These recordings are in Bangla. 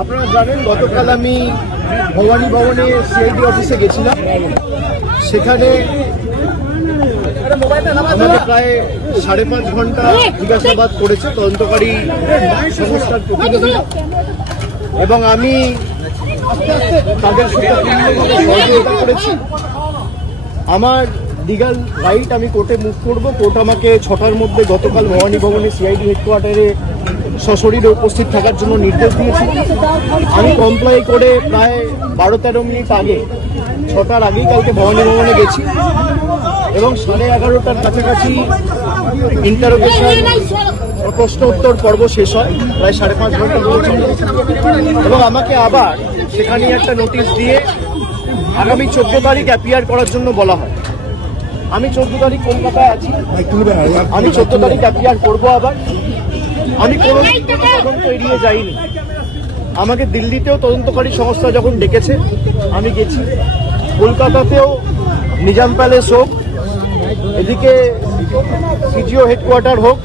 আপনারা জানেন গতকাল আমি ভবানী ভবনে সিআইডি অফিসে গেছিলাম। সেখানে আমাকে প্রায় 5.5 ঘন্টা জিজ্ঞাসাবাদ করেছে তদন্তকারী সংস্থার প্রতিনিধি, এবং আমি তাদের সাথে সহযোগিতা করেছি। আমার লিগাল রাইট, আমি কোর্টে মুভ করবো। কোর্ট আমাকে 6টার মধ্যে গতকাল ভবানী ভবনে সিআইডি হেডকোয়ার্টারে সশরীরে উপস্থিত থাকার জন্য নির্দেশ দিয়েছি। আমি কমপ্লাই করে প্রায় 12-13 মিনিট আগে, 6টার আগেই কালকে ভবানী ভবনে গেছি, এবং 11:30টার কাছাকাছি ইন্টারোগেশন প্রশ্ন উত্তর পর্ব শেষ হয়। প্রায় 5.5 ঘন্টা বলেছিল, এবং আমাকে আবার সেখানে একটা নোটিশ দিয়ে আগামী 14 তারিখ অ্যাপিয়ার করার জন্য বলা হয়। আমি 14 তারিখ কলকাতায় আছি, আমি 14 তারিখ অ্যাপিয়ার করবো আবার। আমি কোনো তদন্ত এড়িয়ে যাইনি। আমাকে দিল্লিতেও তদন্তকারী সংস্থা যখন ডেকেছে আমি গেছি, কলকাতাতেও নিজাম প্যালেস হোক, এদিকে সিজিও হেডকোয়ার্টার হোক,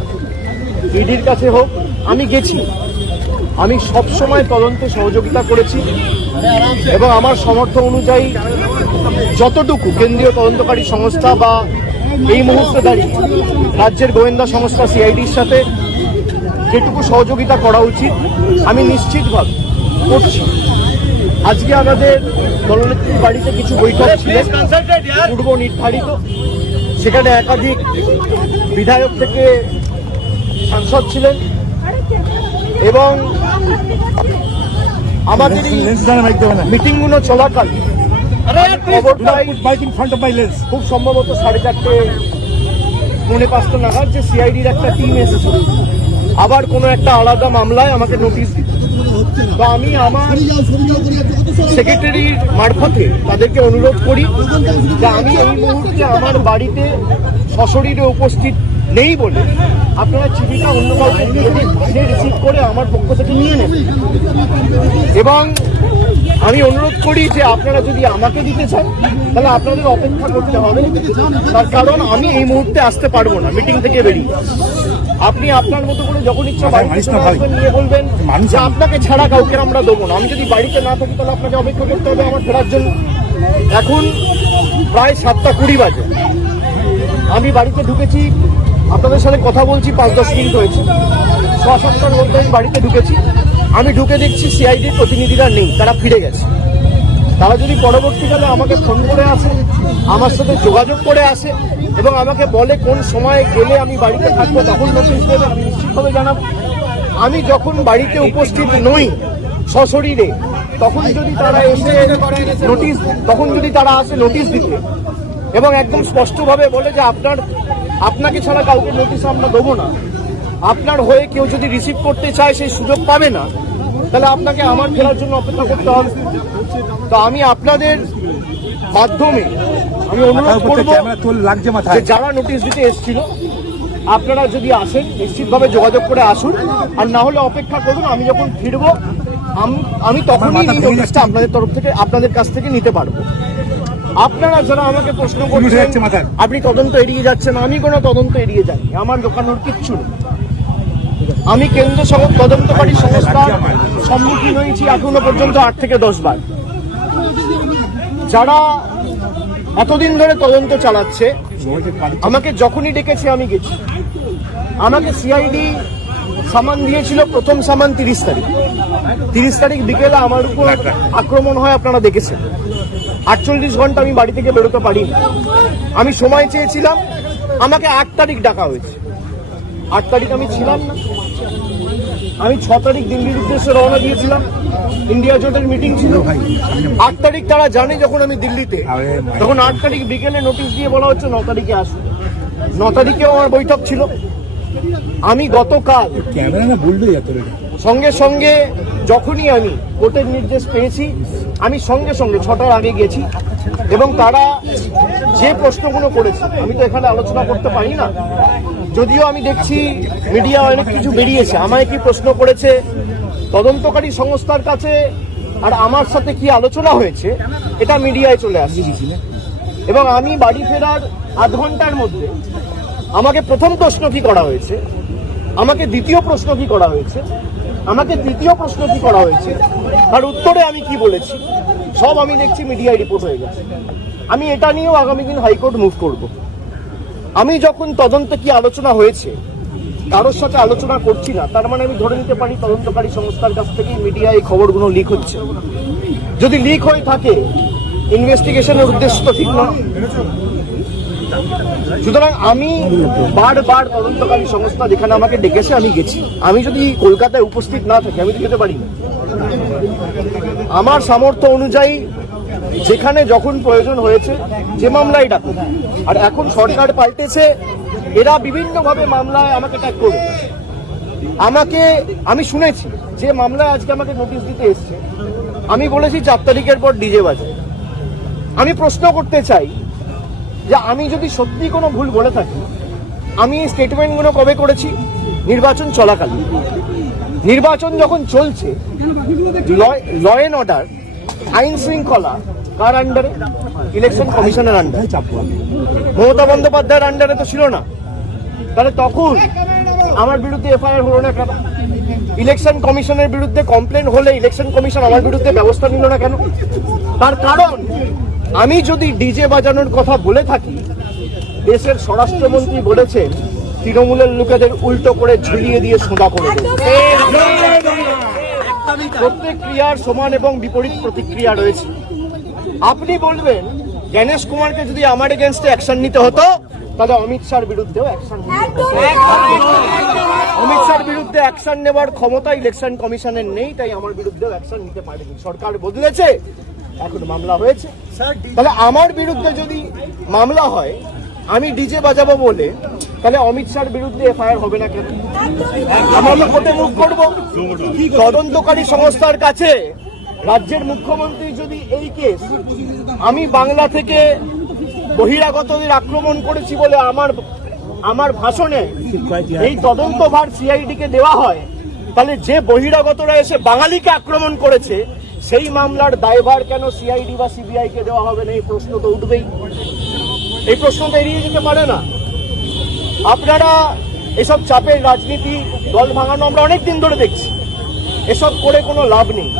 ইডির কাছে হোক, আমি গেছি। আমি সবসময় তদন্তে সহযোগিতা করেছি, এবং আমার সামর্থ্য অনুযায়ী যতটুকু কেন্দ্রীয় তদন্তকারী সংস্থা বা এই মুহূর্তে দাঁড়িয়ে রাজ্যের গোয়েন্দা সংস্থা সিআইডির সাথে যেটুকু সহযোগিতা করা উচিত আমি নিশ্চিতভাবে করছি। আজকে আমাদের দলনেত্রীর বাড়িতে কিছু বৈঠক ছিল পূর্ব নির্ধারিত, সেখানে একাধিক বিধায়ক থেকে সাংসদ ছিলেন, এবং আমাদের মিটিংগুলো চলাকাল খুব সম্ভবত 4:30-4:45 নাগাদ যে সিআইডির একটা টিম এসেছিল আবার কোনো একটা আলাদা মামলায় আমাকে নোটিশ দিত। তো আমি আমার সেক্রেটারির মারফতে তাদেরকে অনুরোধ করি যে আমি এই মুহূর্তে আমার বাড়িতে সশরীরে উপস্থিত নেই বলে আপনারা চিঠিটা অন্য কাউকে দিয়ে দিন, সে রিসিভ করে আমার পক্ষ থেকে নিয়ে নেন। এবং আমি অনুরোধ করি যে আপনারা যদি আমাকে দিতে চান তাহলে আপনাদের অপেক্ষা করতে হবে, তার কারণ আমি এই মুহূর্তে আসতে পারবো না মিটিং থেকে বেরিয়ে। আপনি আপনার মতো করে যখন ইচ্ছা বাড়িতে নিয়ে বলবেন যে আপনাকে ছাড়া কাউকে আমরা দেবো না। আমি যদি বাড়িতে না থাকি তাহলে আপনাকে অপেক্ষা করতে হবে আমার ফেরার জন্য। এখন প্রায় 7:20 বাজে, আমি বাড়িতে ঢুকেছি, আপনাদের সাথে কথা বলছি 5-10 মিনিট হয়েছে। 6-7টার মধ্যে আমি বাড়িতে ঢুকেছি। আমি ঢুকে দেখছি সিআইডির প্রতিনিধিরা নেই, তারা ফিরে গেছে। তারা যদি পরবর্তীকালে আমাকে ফোন করে আসে, আমার সাথে যোগাযোগ করে আসে এবং আমাকে বলে কোন সময় গেলে আমি বাড়িতে থাকবো, তখন নোটিশ দেবে, আমি নিশ্চিতভাবে জানাবো। আমি যখন বাড়িতে উপস্থিত নই সশরীরে, তখন যদি তারা এসে নোটিশ, তখন যদি তারা আসে নোটিশ দিতে এবং একদম স্পষ্টভাবে বলে যে আপনাকে ছাড়া কাউকে নোটিশ আমরা দেবো না, আপনার হয়ে কেউ যদি রিসিভ করতে চায় সেই সুযোগ পাবে না, তাহলে আপনাকে আমার ফেরার জন্য অপেক্ষা করতে হবে। তো আমি আপনাদের মাধ্যমে আমি অনুরোধ করবো যে যারা নোটিশ দিতে এসেছিল আপনারা যদি আসেন নিশ্চিতভাবে যোগাযোগ করে আসুন, আর না হলে অপেক্ষা করুন। আমি যখন ফিরবো আমি তখনই এই নোটিশটা আপনাদের তরফ থেকে আপনাদের কাছ থেকে নিতে পারবো। আপনারা যারা আমাকে প্রশ্ন করছেন আপনি তদন্ত এড়িয়ে যাচ্ছেন, আমি কোনো তদন্ত এড়িয়ে যাই, আমার দোকানোর কিচ্ছু নেই। আমি কেন্দ্র তদন্তকারী সংস্থার সম্মুখীন হয়েছি এখনো পর্যন্ত 8 থেকে 10 বার। যারা এতদিন ধরে তদন্ত চালাচ্ছে আমাকে যখনই ডেকেছে আমি গেছি। আমাকে সিআইডি সামান দিয়েছিল, প্রথম সামান 30 তারিখ। 30 তারিখ বিকেলে আমার উপর আক্রমণ হয়, আপনারা দেখেছেন। 48 ঘন্টা আমি বাড়ি থেকে বেরোতে পারিনি। আমি সময় চেয়েছিলাম, আমাকে 8 তারিখ ডাকা হয়েছে। 8 তারিখ আমি ছিলাম না। আমি 6 তারিখ দিল্লির উদ্দেশ্যে রওনা দিয়েছিলাম, ইন্ডিয়া জোটের মিটিং ছিল। 8 তারিখ তারা জানে যখন আমি দিল্লিতে, তখন 8 তারিখ বিকেলে নোটিশ দিয়ে বলা হচ্ছে 9 তারিখে আসুন। 9 তারিখেও আমার বৈঠক ছিল। আমি গতকাল সঙ্গে সঙ্গে যখনই আমি কোর্টের নির্দেশ পেয়েছি আমি সঙ্গে সঙ্গে 6টার আগে গেছি, এবং তারা যে প্রশ্নগুলো করেছে আমি তো এখানে আলোচনা করতে পারি না, যদিও আমি দেখছি মিডিয়া অনেক কিছু বেরিয়েছে। আমায় কি প্রশ্ন করেছে তদন্তকারী সংস্থার কাছে আর আমার সাথে কি আলোচনা হয়েছে এটা মিডিয়ায় চলে আসছে। এবং আমি বাড়ি ফেরার আধ ঘন্টার মধ্যে আমাকে প্রথম প্রশ্ন কি করা হয়েছে, আমাকে দ্বিতীয় প্রশ্ন কি করা হয়েছে, আমাকে তৃতীয় প্রশ্ন কি করা হয়েছে, তার উত্তরে আমি কি বলেছি সব আমি দেখছি মিডিয়ায় রিপোর্ট হয়ে গেছে। আমি এটা নিয়েও আগামী দিন হাইকোর্ট মুভ করব। আমি যখন তদন্তে কি আলোচনা হয়েছে কারোর সাথে আলোচনা করছি না, তার মানে আমি ধরে নিতে পারি তদন্তকারী সংস্থার কাছ থেকে মিডিয়ায় এই খবরগুলো লিক হচ্ছে। যদি লিক হয়ে থাকে ইনভেস্টিগেশনের উদ্দেশ্য তো ঠিক না। সুতরাং আমি বারবার তদন্তকারী সংস্থা যেখানে আমাকে ডেকেছে আমি গেছি। আমি যদি কলকাতায় উপস্থিত না থাকি আমি তো যেতে পারি না। আমার সামর্থ্য অনুযায়ী যেখানে যখন প্রয়োজন হয়েছে যে মামলায় ডাকুন। আর এখন সরকার পাল্টেছে, এরা বিভিন্নভাবে মামলায় আমাকে ট্যাগ করবে। আমি শুনেছি যে মামলায় আজকে আমাকে নোটিশ দিতে এসছে, আমি বলেছি 4 তারিখের পর ডিজে বাজে। আমি প্রশ্ন করতে চাই যে আমি যদি সত্যি কোনো ভুল বলে থাকি, আমি এই স্টেটমেন্টগুলো কবে করেছি? নির্বাচন চলাকালীন। নির্বাচন যখন চলছে, ল অ্যান্ড অর্ডার, আইন শৃঙ্খলা কার আন্ডারে? ইলেকশন কমিশনের আন্ডারে। মমতা বন্দ্যোপাধ্যায়ের আন্ডারে তো ছিল না। তাহলে তখন আমার বিরুদ্ধে এফআইআর হলো না কেন? ইলেকশন কমিশনের বিরুদ্ধে কমপ্লেন হলে ইলেকশন কমিশন আমার বিরুদ্ধে ব্যবস্থা নিল না কেন? তার কারণ আমি যদি ডিজে বাজানোর কথা বলে থাকি, দেশের স্বরাষ্ট্রমন্ত্রী বলেছেন তৃণমূলের লোকেদের উল্টো করে ঝুলিয়ে দিয়ে সোজা করে দেবে। প্রত্যেক ক্রিয়ার সমান এবং বিপরীত প্রতিক্রিয়া রয়েছে। আপনি বলবেন জ্ঞানেশ কুমারকে যদি আমার এগেনস্টে অ্যাকশন নিতে হতো তাহলে অমিত শাহর বিরুদ্ধেও অ্যাকশন নিতে হতো। অমিত শাহর বিরুদ্ধে অ্যাকশন নেওয়ার ক্ষমতা ইলেকশন কমিশনের নেই, তাই আমার বিরুদ্ধেও অ্যাকশন নিতে পারেনি। সরকার বদলেছে, এখন মামলা হয়েছে। তাহলে আমার বিরুদ্ধে যদি মামলা হয় আমি ডিজে বাজাবো বলে, তাহলে অমিত শাহর বিরুদ্ধে এফআইআর হবে না কেন? আমরা তো কোর্টে মুভ করবো। তদন্তকারী সংস্থার কাছে রাজ্যের মুখ্যমন্ত্রী যদি এই কেস আমি বাংলা থেকে বহিরাগতদের আক্রমণ করেছি বলে আমার ভাষণে এই তদন্তভার সিআইডি কে দেওয়া হয়, তাহলে যে বহিরাগতরা এসে বাঙালিকে আক্রমণ করেছে সেই মামলার দায়ভার কেন সিআইডি বা সিবিআই কে দেওয়া হবে না? এই প্রশ্ন তো উঠবেই। এই প্রশ্ন তো এড়িয়ে যেতে পারে না। আপনারা এসব চাপের রাজনীতি, দল ভাঙানো আমরা অনেক দিন ধরে দেখছি। এসব করে কোনো লাভ নেই।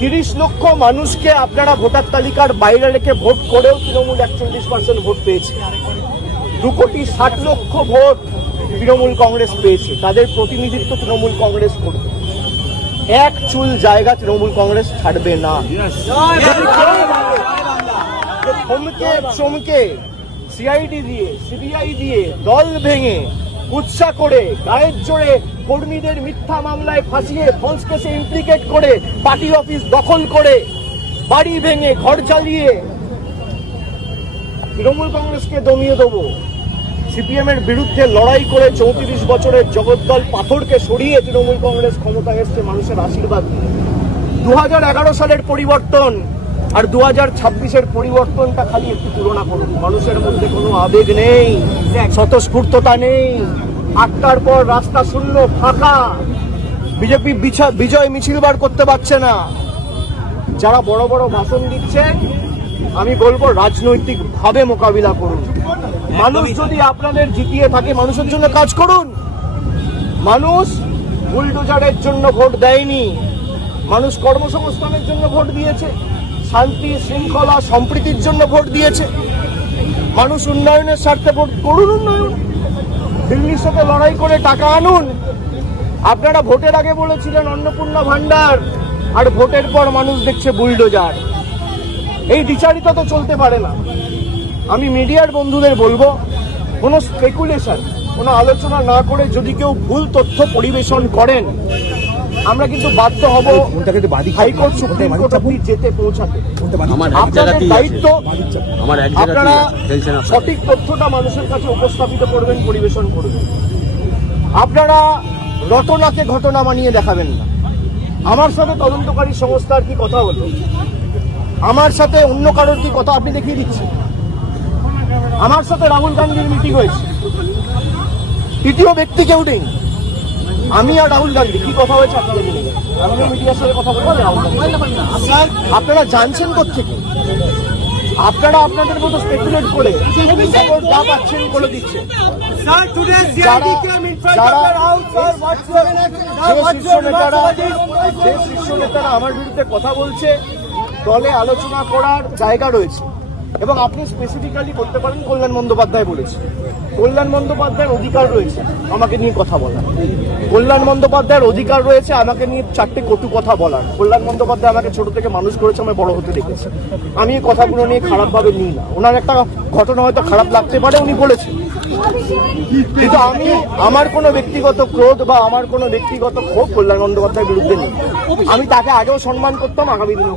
30 লক্ষ মানুষকে আপনারা ভোটার তালিকার বাইরে রেখে ভোট করেও তৃণমূল 41% ভোট পেয়েছে। 2,60,00,000 ভোট তৃণমূল কংগ্রেস পেয়েছে। তাদের প্রতিনিধিত্ব তৃণমূল কংগ্রেস করবে। এক চুল জায়গা তৃণমূল কংগ্রেস ছাড়বে না। থমকে চমকে সিআইডি দিয়ে, সিবিআই দিয়ে, দল ভেঙে, উৎসাহ করে, গায়ের জোরে কর্মীদের মিথ্যা মামলায় ফাঁসিয়ে ফলস কেসে ইমপ্লিকেট করে, পার্টি অফিস দখল করে, বাড়ি ভেঙে, ঘর জ্বালিয়ে তৃণমূল কংগ্রেসকে দমিয়ে দেবো। সিপিএম এর বিরুদ্ধে লড়াই করে 34 বছরের জগদ্দল পাথরকে সরিয়ে তৃণমূল কংগ্রেস ক্ষমতায় এসছে মানুষের আশীর্বাদ। 2011 সালের পরিবর্তন আর 2026-এর পরিবর্তনটা খালি একটু তুলনা করুন। মানুষের মধ্যে কোনো আবেগ নেই, স্বতঃস্ফূর্ততা নেই। 8টার পর রাস্তা শূন্য, ফাঁকা। বিজেপি বিজয় মিছিল বার করতে পারছে না। যারা বড় বড় ভাষণ দিচ্ছে, আমি বলবো রাজনৈতিক ভাবে মোকাবিলা করুন। মানুষ যদি আপনাদের জিতিয়ে থাকে, মানুষের জন্য কাজ করুন। মানুষ বুলডোজারের জন্য ভোট দেয়নি, মানুষ কর্মসংস্থানের জন্য ভোট দিয়েছে, শান্তি শৃঙ্খলা সম্প্রীতির জন্য ভোট দিয়েছে। মানুষ উন্নয়নের স্বার্থে ভোট করুন। উন্নয়ন, দিল্লির সাথে লড়াই করে টাকা আনুন। আপনারা ভোটের আগে বলেছিলেন অন্নপূর্ণা ভান্ডার, আর ভোটের পর মানুষ দেখছে বুলডোজার। এই বিচারিতা তো চলতে পারে না। আমি মিডিয়ার বন্ধুদের বলবো, কোনো স্পেকুলেশন, কোনো আলোচনা না করে যদি কেউ ভুল তথ্য পরিবেশন করেন, আমরা কিন্তু বাধ্য হব হাইকোর্ট সুপ্রিম কোর্ট অবধি যেতে পৌঁছাতে। আপনাদের দায়িত্ব, আপনারা সঠিক তথ্যটা মানুষের কাছে উপস্থাপিত করবেন, পরিবেশন করবেন। আপনারা রটনাকে ঘটনা বানিয়ে দেখাবেন না। আমার সাথে তদন্তকারী সংস্থার কি কথা হলো, আমার সাথে অন্য কারোর কি কথা আপনি দেখিয়ে দিচ্ছেন। আমার সাথে রাহুল গান্ধীর মিটিং হয়েছে, তৃতীয় ব্যক্তি কেউ নেই। আমি আর রাহুল গান্ধী কি কথা হয়েছে আপনারা জেনে গেছেন। আমিও মিডিয়ার সাথে কথা বলবো। আপনারা জানছেন কোথেকে? আপনারা আপনাদের মতো স্পেকুলেট করে খবর যা পাচ্ছেন বলে দিচ্ছেন। যে শীর্ষ নেতারা আমার বিরুদ্ধে কথা বলছে, দলে আলোচনা করার জায়গা রয়েছে এবং আপনি স্পেসিফিক্যালি করতে পারেন কল্যাণ বন্দ্যোপাধ্যায় বলেছে। কল্যাণ বন্দ্যোপাধ্যায়ের অধিকার রয়েছে আমাকে নিয়ে কথা বলার, কল্যাণ বন্দ্যোপাধ্যায়ের অধিকার রয়েছে আমাকে নিয়ে চারটে কটু কথা বলার। কল্যাণ বন্দ্যোপাধ্যায় আমাকে ছোট থেকে মানুষ করেছে, আমায় বড় হতে দেখেছে। আমি এই কথাগুলো নিয়ে খারাপভাবে নিই না। ওনার একটা ঘটনা হয়তো খারাপ লাগতে পারে, উনি বলেছেন, কিন্তু আমি আমার কোনো ব্যক্তিগত ক্রোধ বা আমার কোনো ব্যক্তিগত ক্ষোভ কল্যাণ বন্দ্যোপাধ্যায়ের বিরুদ্ধে নেই। আমি তাকে আগেও সম্মান করতাম, আগামী দিনেও।